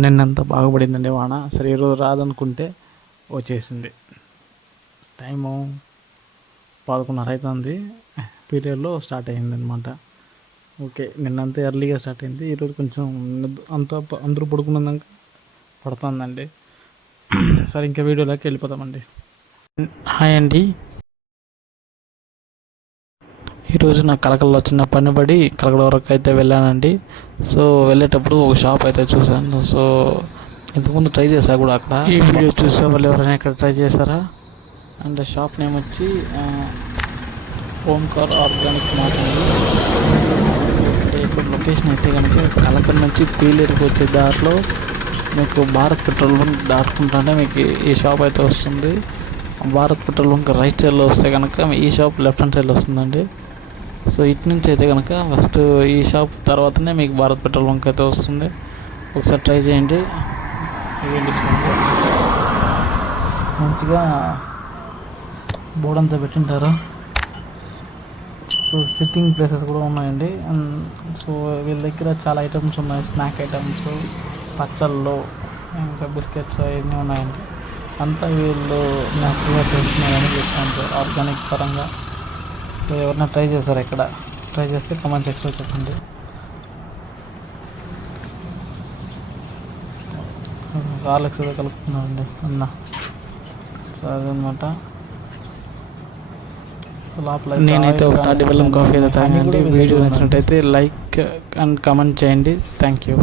నిన్నంతా బాగుపడిందండి వాన. సరే ఈరోజు రాదనుకుంటే వచ్చేసింది. టైము 11:30 అవుతుంది. పీరియడ్లో స్టార్ట్ అయ్యింది అనమాట. ఓకే, నిన్నంతా ఎర్లీగా స్టార్ట్ అయింది. ఈరోజు కొంచెం అంతా అందరూ పడుకున్నాక పడుతుందండి. సరే ఇంకా వీడియోలోకి వెళ్ళిపోతామండి. హాయ్ అండి. ఈరోజు నా కలకల్లో చిన్న పని పడి కలకడ వరకు అయితే వెళ్ళానండి. సో వెళ్ళేటప్పుడు ఒక షాప్ అయితే చూశాను. సో ఇంతకుముందు ట్రై చేశా కూడా అక్కడ. ఈ వీడియో చూసే వాళ్ళు ఎవరైనా ఇక్కడ ట్రై చేశారా? అండ్ షాప్ నేమ్ వచ్చి ఓంకార్ ఆర్గానిక్ మార్ట్ అండి. ఇక్కడ లొకేషన్ అయితే కనుక కలకడ నుంచి పీలేరుకి వచ్చే దారిలో మీకు భారత్ పెట్రోల్ బంక్ దాటుకుంటుంటే మీకు ఈ షాప్ అయితే వస్తుంది. భారత్ పెట్రోల్ బంక్ రైట్ సైడ్లో వస్తే కనుక ఈ షాప్ లెఫ్ట్ హ్యాండ్ సైడ్లో వస్తుందండి. సో ఇటు నుంచి అయితే కనుక ఫస్ట్ ఈ షాప్ తర్వాతనే మీకు భారత్ పెట్రోల్ బంక్ అయితే వస్తుంది. ఒకసారి ట్రై చేయండి. మంచిగా బోర్డ్ అంతా పెట్టింటారు. సో సిట్టింగ్ ప్లేసెస్ కూడా ఉన్నాయండి. సో వీళ్ళ దగ్గర చాలా ఐటమ్స్ ఉన్నాయి. స్నాక్ ఐటమ్స్, పచ్చళ్ళు, ఇంకా బిస్కెట్స్ అవన్నీ ఉన్నాయండి. అంతా వీళ్ళు న్యాచురల్గా చేస్తున్నారని చెప్తాను, ఆర్గానిక్ పరంగా. సో ఎవరైనా ట్రై చేశారు, ఇక్కడ ట్రై చేస్తే కమెంట్ సెక్షన్లో చెప్పండి. హార్లిక్స్ ఏదో కలుపుతున్నామండి అన్న. సో అదనమాట. నేనైతే ఒక 30 బెల్లం కాఫీ అయితే తాగానండి. వీడియో నచ్చినట్టయితే లైక్ అండ్ కమెంట్ చేయండి. Thank you.